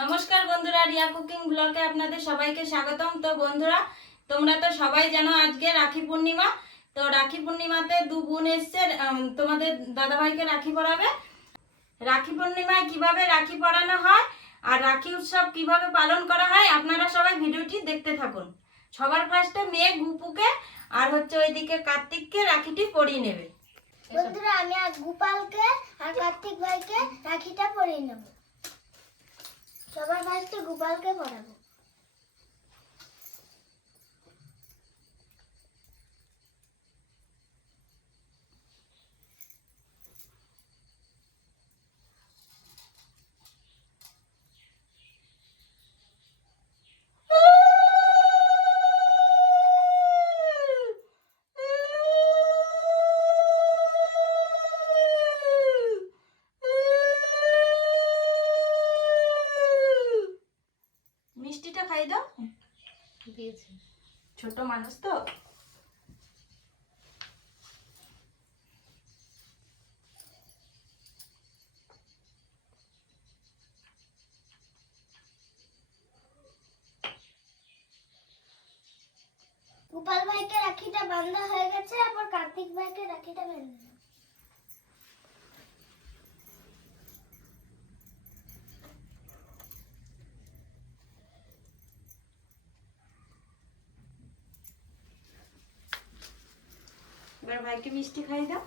নমস্কার বন্ধুরা, রিয়া কুকিং ব্লগে আপনাদের সবাইকে স্বাগতম। তো বন্ধুরা, তোমরা তো সবাই জানো আজকে রাখি পূর্ণিমা। তো রাখি পূর্ণিমাতে দু বোন এসছে তোমাদের দাদাভাইকে রাখি পরাবে। রাখি পূর্ণিমায় কিভাবে রাখি পরানো হয় আর রাখি উৎসব কিভাবে পালন করা হয় আপনারা সবাই ভিডিওটি দেখতে থাকুন। সবার ফার্স্টে মেয়ে গুপুকে আর ওইদিকে কার্তিককে রাখিটি পরিয়ে নেবে। বন্ধুরা, আমি আজ গোপালকে আর কার্তিক ভাইকে রাখিটা পরিয়ে নেব। সবার ফার্স্টে গোপালকে পরাবো। মিষ্টিটা খাই দাও। দিয়েছি, ছোট মানুষ তো। গোপাল ভাইকে রাখিটা বাঁধা হয়ে গেছে, আবার কার্তিক ভাইকে রাখিটা বেঁধে দেব। এবার ভাইকে মিষ্টি খাই দাও।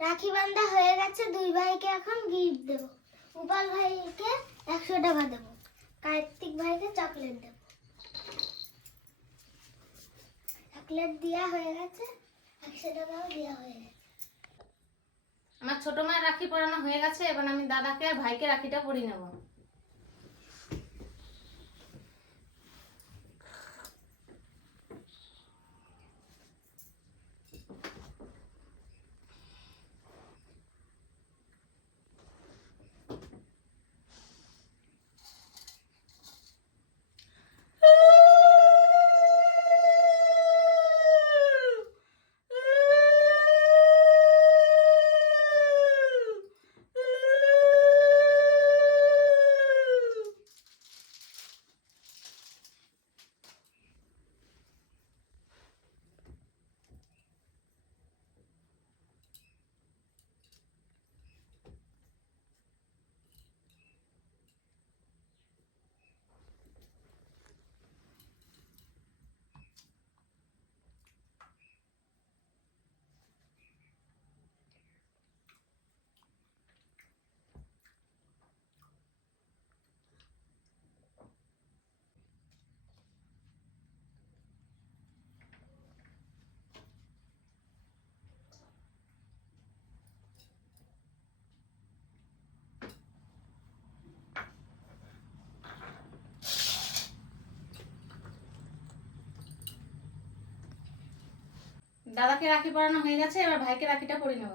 রাখি বাঁধা হয়ে গেছে, দুই ভাইকে এখন গিফট দেব। গোপাল ভাইকে 100 টাকা দেব, কার্তিক ভাইকে চকলেট দেব। চকলেট দেওয়া হয়ে গেছে, 100 টাকাও দেওয়া হয়ে গেছে। আমার ছোট মায়ের রাখি পরানো হয়ে গেছে, এবার আমি দাদাকে আর ভাইকে রাখিটা পরিয়ে নেব। দাদাকে রাখি পরানো হয়ে গেছে, এবার ভাইকে রাখিটা পরিয়ে নেব।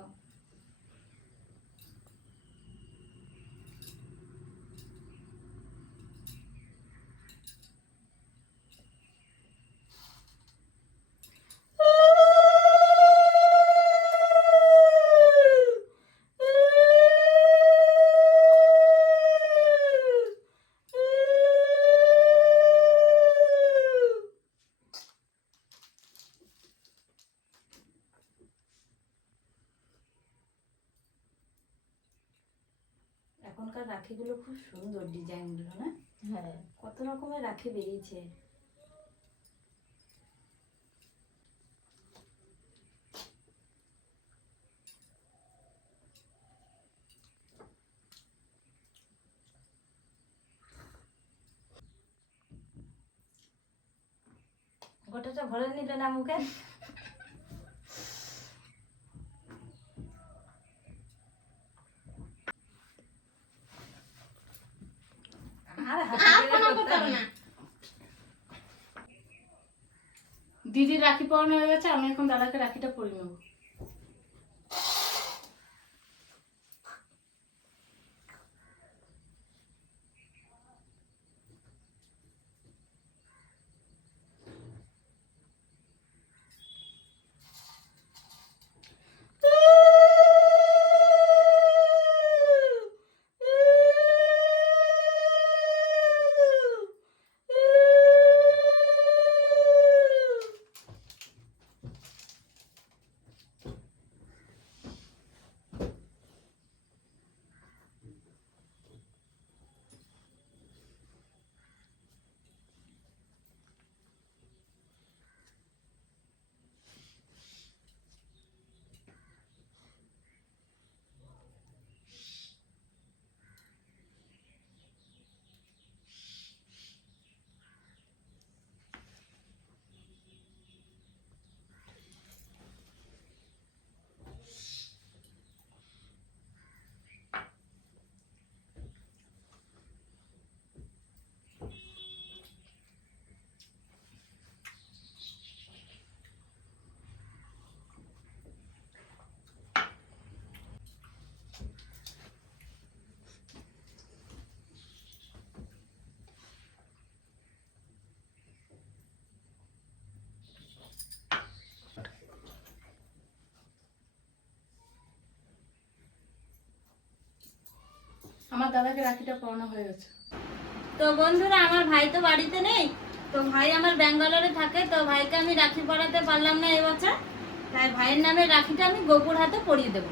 এখনকার রাখিগুলো খুব সুন্দর ডিজাইনগুলো, না? হ্যাঁ, কত রকমের রাখি বেরিয়েছে। গোটাটা ভরে নিলে না মুখে। আর কোনো করতে হবে না। দিদির রাখি পরানো হয়ে গেছে, আমি এখন দাদাকে রাখিটা পরিয়ে নেবো। আমার দাদাকে রাখিটা পরানো হয়ে গেছে। তো বন্ধুরা, আমার ভাই তো বাড়িতে নেই, তো ভাই আমার ব্যাঙ্গালোরে থাকে, তো ভাইকে আমি রাখি পরাতে পারলাম না এবছর, তাই ভাইয়ের নামে রাখিটা আমি গোপুর হাতে পরিয়ে দেবো।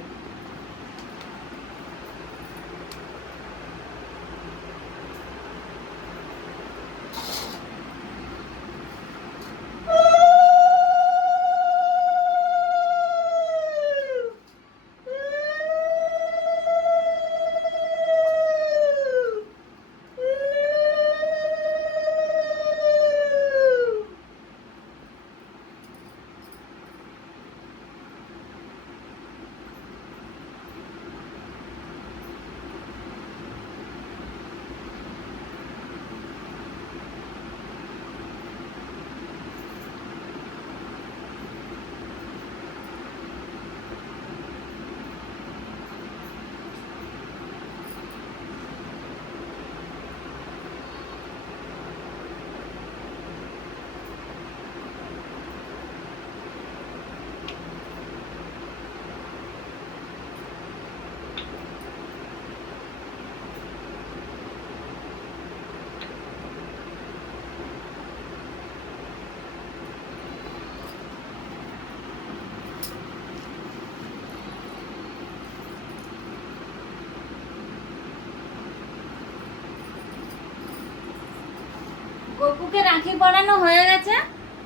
গপুকে রাখি পরানো হয়ে গেছে,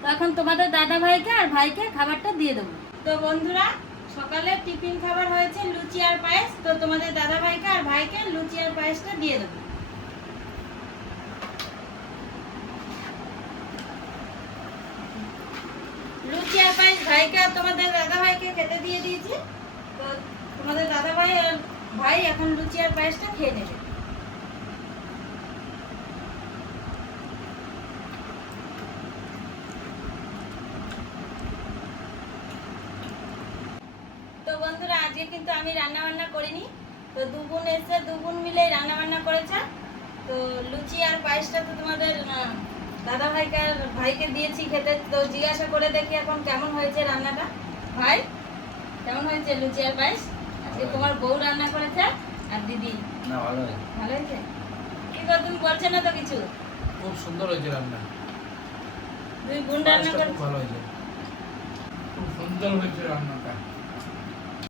তো এখন তোমাদের দাদা ভাইকে আর ভাইকে খাবারটা দিয়ে দেবো। তো বন্ধুরা, সকালে টিফিন খাবার হয়েছে লুচি আর পায়েস, তো তোমাদের দাদা ভাইকে আর ভাইকে লুচি আর পায়েসটা দিয়ে দেবো। লুচি আর পায়েস ভাইকে আর তোমাদের দাদা ভাইকে খেতে দিয়ে দিয়েছি, তো তোমাদের দাদা ভাই আর ভাই এখন লুচি আর পায়েসটা খেয়ে নেবে। তো বন্ধুরা, আজকে কিন্তু আমি রান্না বান্না করিনি, তো দু বোন এসে দু বোন মিলে রান্না বান্না করেছে। তো লুচি আর পায়েসটা তো তোমাদের দাদা ভাইকে আর ভাইকে দিয়েছি খেতে, তো জিজ্ঞাসা করে দেখি এখন কেমন হয়েছে রান্নাটা। ভাই, কেমন হয়েছে লুচি আর পায়েস? আজকে তোমার বউ রান্না করেছে আর দিদি। না, ভালো হয়েছে। ভালো হয়েছে? কি গো, তুমি বলছো না তো কিছু? খুব সুন্দর হয়েছে রান্না। দুই বোন রান্না পায়েসটা করে খুব ভালো হয়েছে। খুব সুন্দর হয়েছে রান্না।